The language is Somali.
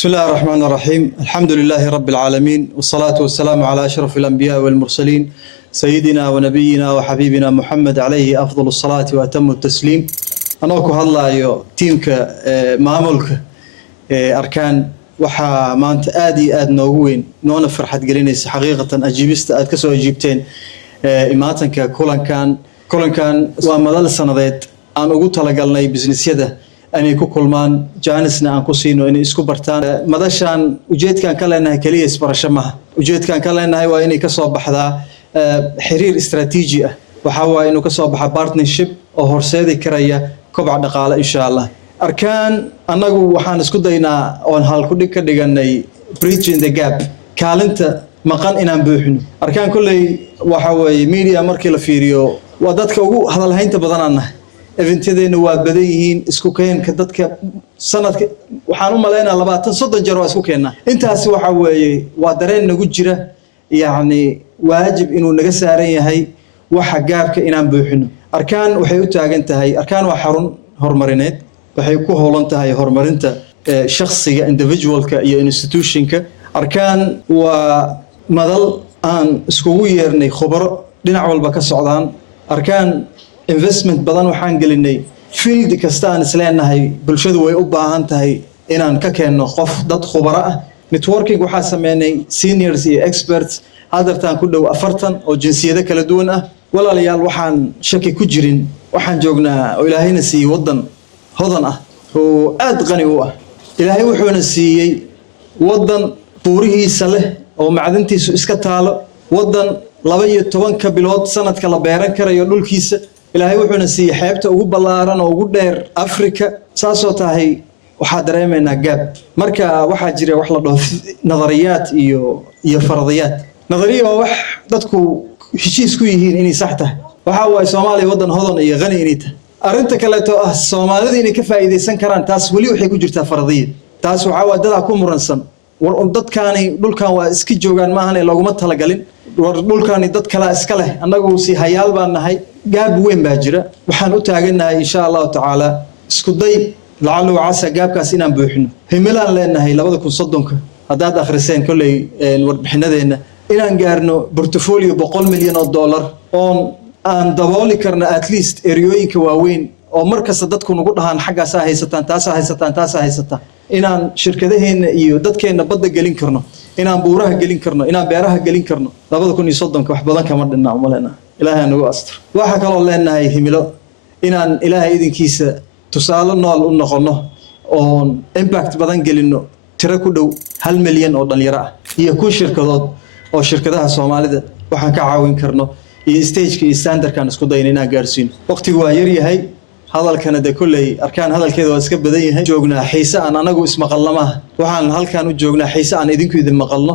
بسم الله الرحمن الرحيم. الحمد لله رب العالمين، والصلاة والسلام على أشرف الأنبياء والمرسلين سيدنا ونبينا وحبيبنا محمد عليه أفضل الصلاة وأتم التسليم. أنا أكو هلا يو تيمك معمولك أركان وحا ما أنت آدي نوين نون فرحة قلينيس حقيقة أجيبست أتكسو أجيبتين إماتنك كولن كان ومدال السنوات أنا قلت لقالنا بزنس يده أني كلمان جانسنا عن كوسينو إني إسكو برتان مدشان وجيت كان كلا إنها كلية برشمها وجيت كان كلا إنها هو إني كصوب بحذا حرير استراتيجية وحاول إنه كصوب بح بارتنرشيب أو هرسادي كرية كبع دقالة إن شاء الله أركان أنا وحان إسكو دينا أون هالكودي كديجاني breach in the gap كالنت مقان إنا بوحنو أركان كله وحاول ميديا مركي لفيريو وضدك هذا الهين تبضنا eventyadeena waa badan yihiin isku keenka dadka sanadka waxaan u maleynaa 20 jeer waa isku keenna intaas waxa weeye waa dareen nagu jira yaani waajib inuu naga saaran yahay waxa gaabka inaan buuxino arkaan waxay u taagan tahay arkaan waa xarun horumarineed waxay ku hoolan tahay horumarinta shakhsiga individualka iyo institutionka arkaan waa madal aan iskugu yeernay khubaro dhinac walba ka socdaan arkaan investment badan waxaan gelinay field kasta aan isleenahay bulshadu way u baahan tahay inaan ka keenno qof dad khubaro ah networking waxaa sameynay seniors iyo experts hadartaan ku dhow 40 oo jinsiyado kala duwan ah walaalayaal waxaan shaki ku jirin waxaan joognaa oo ilaahayna siiyay wadan hodan ah oo aad qani u ah ilaahay wuxuuna siiyay wadan buurihiisa leh oo macdantiisu iska taalo wadan 12 bilood sanadka la beeran karayo dhulkiisa ilaahay wuxuuna siiyay xeebta ugu ballaaran oo ugu dheer Afrika saasoo tahay waxa dareemeynaa gaab marka waxa jira wax la dhaho nadariyaat iyo faradiyaat nadariyo wax dadku heshiis ku yihiin inay sax tahay waxa way Soomaaliya wadan hodan iyo qani inay tahay arinta kale oo ah Soomaalida inay ka faa'iideysan karaan taas wali waxay ku jirtaa faradiyad taas waxa waa dad ku muransan war dadkaani dhulkan waa iska joogan maahan ee laguma talagalin war dhulkaani dad kala iska leh annagu si hayaal baan nahay gaab weyn baa jira waxaan u taaganahay insha Allah taala isku day lacalu caasa gaabkaas inaan buuxino himilaan leenahay 2030 hadaad akhriseen kulay warbixinadeena inaan gaarno portfolio $100 milyan oo aan dabooli karna at least eriyooyinka waaweyn oo markasta dadku nagu dhahaan xaggaas haysataan inaan shirkadaheena iyo dadkeena badda gelin karno inaan buuraha gelin karno inaan beeraha gelin karno 2030 wax badan kama dhinna umaleena ilaahay nagu astur waxa kale oo leenahay himilo inaan ilaahay idinkiisa tusaale nool u noqono oo impact badan gelino tiro ku dhow 1 milyan oo dhalinyaro ah iyo ku shirkadood oo shirkadaha Soomaalida waxaan ka caawin karno iyo stage-ka iyo standard-kan isku dayna inaan gaarsiino waqtigu waa yar yahay hadalkana de kulay arkaan hadalkeeda waa iska badan yahay joognaa xiisa aan anagu ismaqalnama waxaan halkaan u joognaa xiisa aan idinku idin maqalno